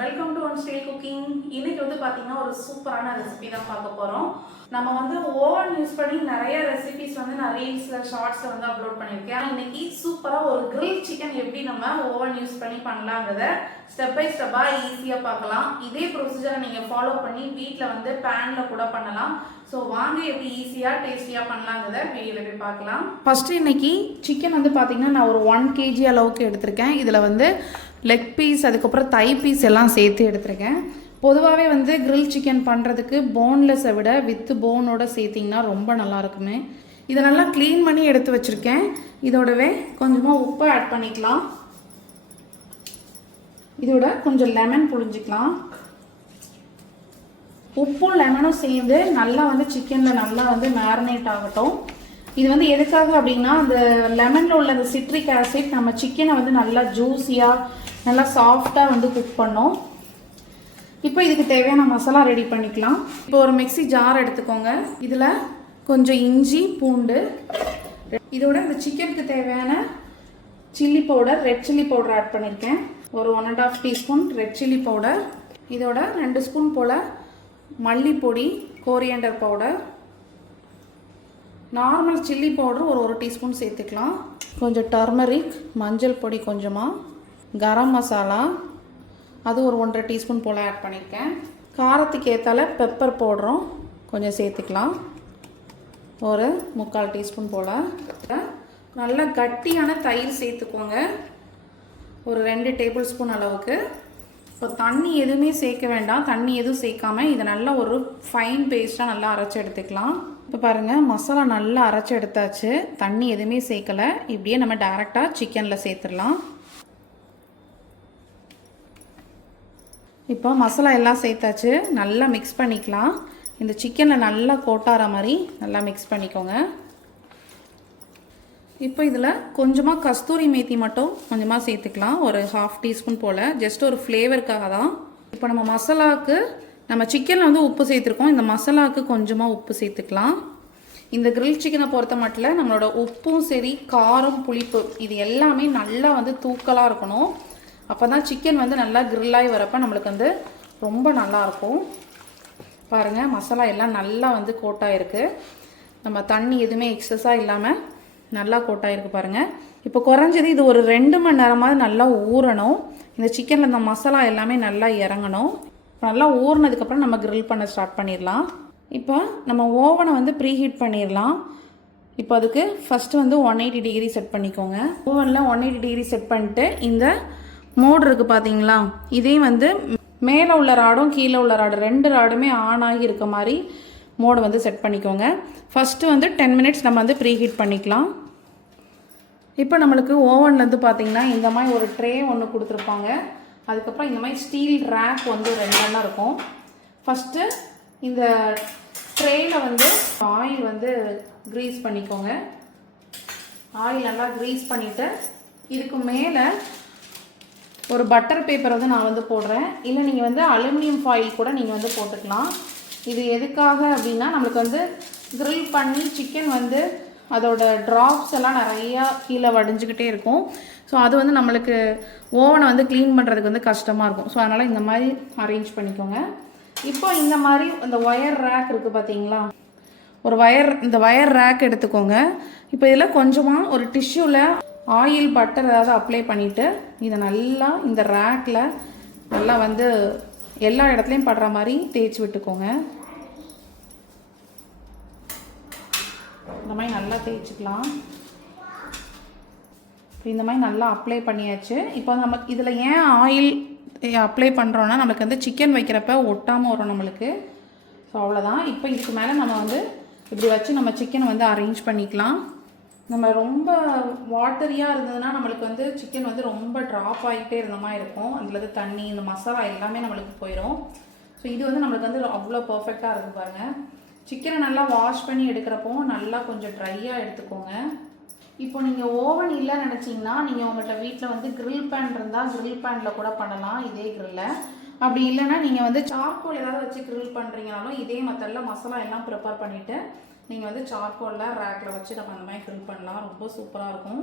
Welcome to one style cooking இன்னைக்கு வந்து பார்த்தீங்கன்னா ஒரு சூப்பரான ரெசிபி தான் பார்க்க போகிறோம் நம்ம வந்து ஓவன் யூஸ் பண்ணி நிறைய ரெசிபிஸ் வந்து நான் ரீல்ஸில் ஷார்ட்ஸில் வந்து அப்லோட் பண்ணியிருக்கேன். இன்னைக்கு சூப்பராக ஒரு கிரில் சிக்கன் எப்படி நம்ம ஓவன் யூஸ் பண்ணி பண்ணலாங்கிறத ஸ்டெப் பை ஸ்டெப்பாக ஈஸியாக பார்க்கலாம். இதே ப்ரொசீஜரை நீங்கள் ஃபாலோ பண்ணி வீட்டில் வந்து பேனில் கூட பண்ணலாம். ஸோ வாங்க எப்படி ஈஸியாக டேஸ்டியாக பண்ணலாங்கிறத வீடியோவில் போய் பார்க்கலாம். ஃபஸ்ட்டு இன்னைக்கு சிக்கன் வந்து பார்த்தீங்கன்னா நான் ஒரு ஒன் கேஜி அளவுக்கு எடுத்திருக்கேன். இதில் வந்து லெக் பீஸ் அதுக்கப்புறம் தை பீஸ் எல்லாம் சேர்த்து எடுத்திருக்கேன். பொதுவாகவே வந்து கிரில் சிக்கன் பண்ணுறதுக்கு போன்லெஸ்ஸை விட வித்து போனோட சேர்த்திங்கன்னா ரொம்ப நல்லா இருக்குமே. இதை நல்லா க்ளீன் பண்ணி எடுத்து வச்சுருக்கேன். இதோடவே கொஞ்சமாக உப்பு ஆட் பண்ணிக்கலாம். இதோட கொஞ்சம் லெமன் புழிஞ்சிக்கலாம். உப்பும் லெமனும் சேர்ந்து நல்லா வந்து சிக்கனில் நல்லா வந்து மேரினேட் ஆகட்டும். இது வந்து எதுக்காக அப்படின்னா அந்த லெமனில் உள்ள அந்த சிட்ரிக் ஆசிட் நம்ம சிக்கனை வந்து நல்லா ஜூஸியாக நல்லா சாஃப்டாக வந்து குக் பண்ணோம். இப்போ இதுக்கு தேவையான மசாலா ரெடி பண்ணிக்கலாம். இப்போ ஒரு மிக்ஸி ஜார் எடுத்துக்கோங்க. இதில் கொஞ்சம் இஞ்சி பூண்டு இதோட இந்த சிக்கனுக்கு தேவையான chilli powder red chilli powder add பண்ணியிருக்கேன் ஒரு one and half teaspoon red chilli powder இதோட ரெண்டு ஸ்பூன் போல் மல்லிப்பொடி coriander powder normal chilli powder ஒரு ஒரு டீஸ்பூன் சேர்த்துக்கலாம். கொஞ்சம் டர்மரிக் மஞ்சள் பொடி கொஞ்சமாக கரம் மசாலா. அது ஒரு ஒன்றரை டீஸ்பூன் போல் ஆட் பண்ணியிருக்கேன் காரத்துக்கு ஏற்றால பெப்பர் போடுறோம். கொஞ்சம் சேர்த்துக்கலாம். ஒரு முக்கால் டீஸ்பூன் போல். நல்லா கட்டியான தயிர் சேர்த்துக்கோங்க. ஒரு ரெண்டு டேபிள் ஸ்பூன் அளவுக்கு. இப்போ தண்ணி எதுவுமே சேர்க்க வேண்டாம். தண்ணி எதுவும் சேர்க்காம இதை நல்லா ஒரு ஃபைன் பேஸ்ட்டாக நல்லா அரைச்சி எடுத்துக்கலாம். இப்போ பாருங்கள் மசாலா நல்லா அரைச்சி எடுத்தாச்சு. தண்ணி எதுவுமே சேர்க்கலை. இப்படியே நம்ம டேரெக்டாக சிக்கனில் சேர்த்துடலாம். இப்போ மசாலா எல்லாம் சேர்த்தாச்சு. நல்லா மிக்ஸ் பண்ணிக்கலாம். இந்த சிக்கனில் நல்லா கோட்டார மாதிரி நல்லா மிக்ஸ் பண்ணிக்கோங்க. இப்போ இதில் கொஞ்சமாக கஸ்தூரி மேத்தி மட்டும் கொஞ்சமாக சேர்த்துக்கலாம். ஒரு ஹாஃப் டீஸ்பூன் போல். ஜஸ்ட் ஒரு ஃப்ளேவருக்காக தான். இப்போ நம்ம மசாலாவுக்கு நம்ம சிக்கனில் வந்து உப்பு சேர்த்துருக்கோம். இந்த மசாலாவுக்கு கொஞ்சமாக உப்பு சேர்த்துக்கலாம். இந்த கிரில் சிக்கனை பொறுத்த மட்டும் நம்மளோட உப்பும் சரி காரம் புளிப்பு இது எல்லாமே நல்லா வந்து தூக்கலாக இருக்கணும். அப்போ தான் சிக்கன் வந்து நல்லா கிரில்லாகி வரப்போ நம்மளுக்கு வந்து ரொம்ப நல்லாயிருக்கும் பாருங்கள் மசாலா எல்லாம் நல்லா வந்து கோட்டாயிருக்கு. நம்ம தண்ணி எதுவுமே எக்ஸஸாக இல்லாமல் நல்லா கோட்டாயிருக்கு பாருங்கள் இப்போ குறைஞ்சது இது ஒரு ரெண்டு மணி நேரமாவது நல்லா ஊறணும். இந்த சிக்கனில் இந்த மசாலா எல்லாமே நல்லா இறங்கணும். நல்லா ஊறினதுக்கப்புறம் நம்ம கிரில் பண்ண ஸ்டார்ட் பண்ணிடலாம். இப்போ நம்ம ஓவனை வந்து ப்ரீஹீட் பண்ணிடலாம். இப்போ அதுக்கு ஃபஸ்ட்டு வந்து ஒன் எயிட்டி டிகிரி செட் பண்ணிக்கோங்க. ஓவனில் ஒன் எயிட்டி டிகிரி செட் பண்ணிட்டு இந்த மோடு இருக்குது பார்த்தீங்களா இதே வந்து மேலே உள்ள ராடும் கீழே உள்ள ராடும் ரெண்டு ராடுமே ஆன் ஆகி இருக்க மாதிரி மோடு வந்து செட் பண்ணிக்கோங்க. ஃபஸ்ட்டு வந்து டென் மினிட்ஸ் நம்ம வந்து ப்ரீஹீட் பண்ணிக்கலாம். இப்போ நம்மளுக்கு ஓவன்லேருந்து பார்த்தீங்கன்னா இந்த மாதிரி ஒரு ட்ரே ஒன்று கொடுத்துருப்பாங்க. அதுக்கப்புறம் இந்த மாதிரி ஸ்டீல் ரேக் வந்து ரெண்டெல்லாம் இருக்கும். ஃபஸ்ட்டு இந்த ட்ரேயில் வந்து ஆயில் வந்து க்ரீஸ் பண்ணிக்கோங்க. ஆயில் நல்லா க்ரீஸ் பண்ணிவிட்டு இதுக்கு மேலே ஒரு பட்டர் பேப்பர் வந்து நான் வந்து போடுறேன். இல்லை நீங்கள் வந்து அலுமினியம் ஃபாயில் கூட நீங்கள் வந்து போட்டுக்கலாம். இது எதுக்காக அப்படின்னா நம்மளுக்கு வந்து க்ரில் பண்ணி சிக்கன் வந்து அதோட ட்ராப்ஸ் எல்லாம் நிறையா கீழே வடிஞ்சிக்கிட்டே இருக்கும். ஸோ அது வந்து நம்மளுக்கு ஓவனை வந்து க்ளீன் பண்ணுறதுக்கு வந்து கஷ்டமாக இருக்கும். ஸோ அதனால் இந்த மாதிரி அரேஞ்ச் பண்ணிக்கோங்க. இப்போ இந்த மாதிரி இந்த ஒயர் ரேக் இருக்குது பார்த்தீங்களா ஒரு ஒயர் இந்த ஒயர் ரேக் எடுத்துக்கோங்க. இப்போ இதில் கொஞ்சமாக ஒரு டிஷ்யூவில் ஆயில் பட்டர் ஏதாவது அப்ளை பண்ணிவிட்டு இதை நல்லா இந்த ரேக்கில் நல்லா வந்து எல்லா இடத்துலையும் படுற மாதிரி தேய்ச்சி விட்டுக்கோங்க. இந்த மாதிரி நல்லா தேய்ச்சிக்கலாம். இந்த மாதிரி நல்லா அப்ளை பண்ணியாச்சு. இப்போ நம்ம இதில் ஏன் ஆயில் அப்ளை பண்ணுறோன்னா நம்மளுக்கு வந்து சிக்கன் வைக்கிறப்ப ஒட்டாமல் வரும் நம்மளுக்கு. ஸோ அவ்வளோதான் இப்போ இதுக்கு மேலே நம்ம வந்து இப்படி வச்சு நம்ம சிக்கன் வந்து அரேஞ்ச் பண்ணிக்கலாம். நம்ம ரொம்ப வாட்டரியாக இருந்ததுன்னா நம்மளுக்கு வந்து சிக்கன் வந்து ரொம்ப ட்ராப் ஆகிட்டே இருந்த மாதிரி இருக்கும். அதில் இருந்து தண்ணி இந்த மசாலா எல்லாமே நம்மளுக்கு போயிடும் ஸோ இது வந்து நம்மளுக்கு வந்து அவ்வளோ பர்ஃபெக்டாக இருக்கும் பாருங்கள் சிக்கனை நல்லா வாஷ் பண்ணி எடுக்கிறப்போ நல்லா கொஞ்சம் ட்ரையாக எடுத்துக்கோங்க. இப்போ நீங்கள் ஓவன் இல்லை நினச்சிங்கன்னா நீங்கள் உங்கள்கிட்ட வீட்டில் வந்து க்ரில் பேன் இருந்தால் க்ரில் பேனில் கூட பண்ணலாம் இதே க்ரில்ல அப்படி இல்லைன்னா நீங்கள் வந்து சார்கோல் ஏதாவது வச்சு க்ரில் பண்ணுறீங்கனாலும் இதே மெத்தடில் மசாலா எல்லாம் ப்ரிப்பேர் பண்ணிவிட்டு நீங்கள் வந்து சார்கோலில் ரேக்கில் வச்சு நம்ம அந்த மாதிரி ஃபில் பண்ணலாம். ரொம்ப சூப்பராக இருக்கும்.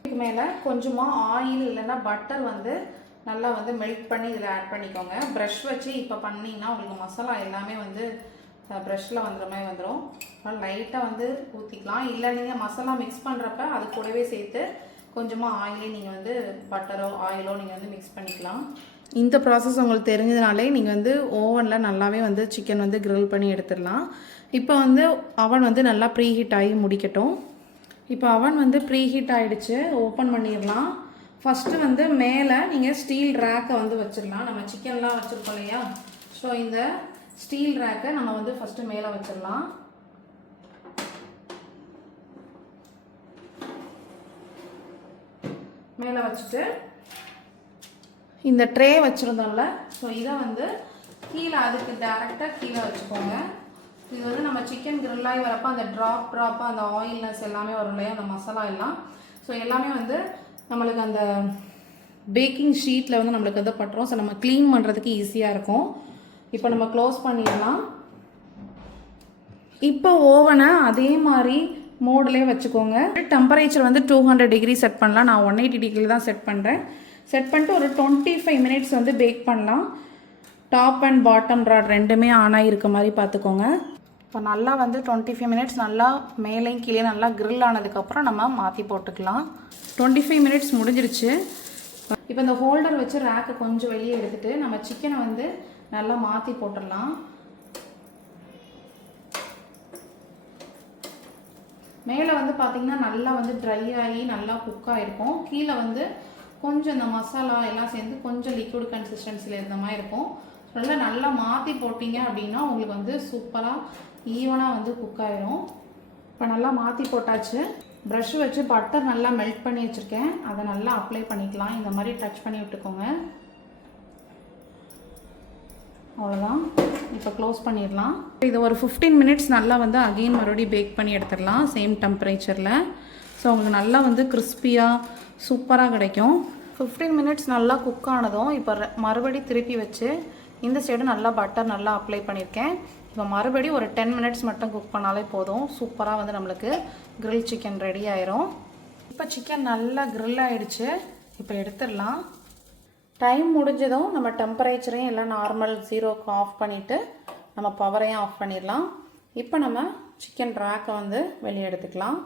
இதுக்கு மேலே கொஞ்சமாக ஆயில் இல்லைன்னா பட்டர் வந்து நல்லா வந்து மெல்ட் பண்ணி இதில் ஆட் பண்ணிக்கோங்க. ப்ரஷ் வச்சு இப்போ பண்ணிங்கன்னா உங்களுக்கு மசாலா எல்லாமே வந்து ப்ரஷ்ஷில் வந்துற மாதிரி வந்துடும் லைட்டாக வந்து ஊற்றிக்கலாம் இல்லை நீங்கள் மசாலா மிக்ஸ் பண்ணுறப்ப அது கூடவே சேர்த்து கொஞ்சமாக ஆயிலே நீங்கள் வந்து பட்டரோ ஆயிலோ நீங்கள் வந்து மிக்ஸ் பண்ணிக்கலாம். இந்த ப்ராசஸ் உங்களுக்கு தெரிஞ்சதுனாலே நீங்கள் வந்து ஓவனில் நல்லாவே வந்து சிக்கன் வந்து க்ரில் பண்ணி எடுத்துடலாம். இப்போ வந்து அவன் வந்து நல்லா ப்ரீ ஹீட் ஆகி முடிக்கட்டும். இப்போ அவன் வந்து ப்ரீ ஹீட் ஆகிடுச்சு ஓப்பன் பண்ணிடலாம். ஃபஸ்ட்டு வந்து மேலே நீங்கள் ஸ்டீல் ரேக்கை வந்து வச்சிடலாம். நம்ம சிக்கன்லாம் வச்சுருக்கோம் இல்லையா? ஸோ இந்த ஸ்டீல் ரேக்கை நம்ம வந்து ஃபஸ்ட்டு மேலே வச்சிடலாம். மேலே வச்சுட்டு இந்த ட்ரே வச்சுருந்தோம்ல. ஸோ இதை வந்து கீழே அதுக்கு டேரெக்டாக கீழே வச்சுக்கோங்க. இது வந்து நம்ம சிக்கன் கிரில்லாகி வரப்போ அந்த ட்ராப் ட்ராப்பாக அந்த ஆயில்னஸ் எல்லாமே வரும் இல்லையா? அந்த மசாலா எல்லாம். ஸோ எல்லாமே வந்து நம்மளுக்கு அந்த பேக்கிங் ஷீட்டில் வந்து நம்மளுக்கு வந்து பட்டுரும். ஸோ நம்ம க்ளீன் பண்ணுறதுக்கு ஈஸியாக இருக்கும். இப்போ நம்ம க்ளோஸ் பண்ணிடலாம். இப்போ ஓவனை அதே மாதிரி மோட்லேயே வச்சுக்கோங்க. டெம்பரேச்சர் வந்து டூ ஹண்ட்ரட் டிகிரி செட் பண்ணலாம். நான் ஒன் எயிட்டி டிகிரி தான் செட் பண்ணுறேன் செட் பண்ணிட்டு ஒரு டுவெண்ட்டி ஃபைவ் மினிட்ஸ் வந்து பேக் பண்ணலாம். டாப் அண்ட் பாட்டம் ராட் ரெண்டுமே ஆன் ஆகியிருக்க மாதிரி பார்த்துக்கோங்க. இப்போ நல்லா வந்து டுவெண்ட்டி ஃபைவ் மினிட்ஸ் நல்லா மேலேயும் கீழே நல்லா கிரில் ஆனதுக்கப்புறம் நம்ம மாற்றி போட்டுக்கலாம். டுவெண்ட்டி ஃபைவ் மினிட்ஸ் முடிஞ்சிருச்சு. இப்போ இந்த ஹோல்டர் வச்சு ரேக்கை கொஞ்சம் வெளியே எடுத்துட்டு நம்ம சிக்கனை வந்து நல்லா மாற்றி போட்டுடலாம். மேலே வந்து பார்த்தீங்கன்னா நல்லா வந்து ட்ரை ஆகி நல்லா குக் ஆகிருக்கும் கீழே வந்து கொஞ்சம் இந்த மசாலா எல்லாம் சேர்ந்து கொஞ்சம் லிக்விட் கன்சிஸ்டன்சியில் இருந்த மாதிரி இருக்கும். நல்லா நல்லா மாற்றி போட்டிங்க அப்படின்னா உங்களுக்கு வந்து சூப்பராக ஈவனாக வந்து குக் ஆயிரும். இப்போ நல்லா மாற்றி போட்டாச்சு. ப்ரஷ் வச்சு பட்டர் நல்லா மெல்ட் பண்ணி வச்சுருக்கேன். அதை நல்லா அப்ளை பண்ணிக்கலாம். இந்த மாதிரி டச் பண்ணி விட்டுக்கோங்க. அவ்வளோதான் இப்போ க்ளோஸ் பண்ணிடலாம். இது ஒரு ஃபிஃப்டீன் மினிட்ஸ் நல்லா வந்து அகெயின் மறுபடியும் பேக் பண்ணி எடுத்துடலாம். சேம் டெம்பரேச்சரில் ஸோ உங்களுக்கு நல்லா வந்து கிறிஸ்பியாக சூப்பராக கிடைக்கும். ஃபிஃப்டீன் மினிட்ஸ் நல்லா குக் ஆனதும் இப்போ மறுபடி திருப்பி வச்சு இந்த சைடு நல்லா பட்டர் நல்லா அப்ளை பண்ணியிருக்கேன் இப்போ மறுபடியும் ஒரு டென் மினிட்ஸ் மட்டும் குக் பண்ணாலே போதும். சூப்பராக வந்து நம்மளுக்கு கிரில் சிக்கன் ரெடி ஆயிரும். இப்போ சிக்கன் நல்லா கிரில் ஆயிடுச்சு. இப்போ எடுத்துடலாம். டைம் முடிஞ்சதும் நம்ம டெம்பரேச்சரையும் எல்லாம் நார்மல் ஜீரோக்கு ஆஃப் பண்ணிவிட்டு நம்ம பவரையும் ஆஃப் பண்ணிடலாம். இப்போ நம்ம சிக்கன் ரேக்கை வந்து வெளியே எடுத்துக்கலாம்.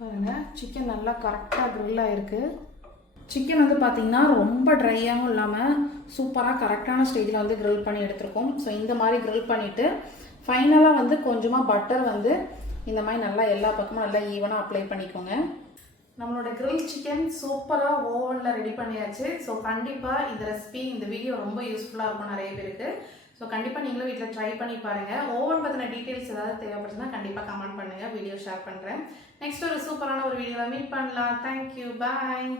பாருங்கள் சிக்கன் நல்லா கரெக்டாக grill ஆகிருக்கு சிக்கன் வந்து பார்த்தீங்கன்னா ரொம்ப ட்ரையாகவும் இல்லாமல் சூப்பராக கரெக்டான ஸ்டேஜில் வந்து க்ரில் பண்ணி எடுத்திருக்கோம். ஸோ இந்த மாதிரி க்ரில் பண்ணிவிட்டு ஃபைனலாக வந்து கொஞ்சமாக பட்டர் வந்து இந்த மாதிரி நல்லா எல்லா பக்கமும் நல்லா ஈவனாக அப்ளை பண்ணிக்கோங்க. நம்மளோட க்ரில் சிக்கன் சூப்பராக ஓவனில் ரெடி பண்ணியாச்சு. ஸோ கண்டிப்பாக இந்த ரெசிபி இந்த வீடியோ ரொம்ப யூஸ்ஃபுல்லாக இருக்கும் நிறைய பேருக்கு. ஸோ கண்டிப்பாக நீங்களும் வீட்டில் ட்ரை பண்ணி பாருங்கள் ஓவன் பற்றின டீட்டெயில்ஸ் ஏதாவது தேவைப்படுச்சுன்னா கண்டிப்பாக கமெண்ட் பண்ணுங்கள் வீடியோ ஷேர் பண்ணுறேன் நெக்ஸ்ட் ஒரு சூப்பரான ஒரு வீடியோவில் மீட் பண்ணலாம். Thank you bye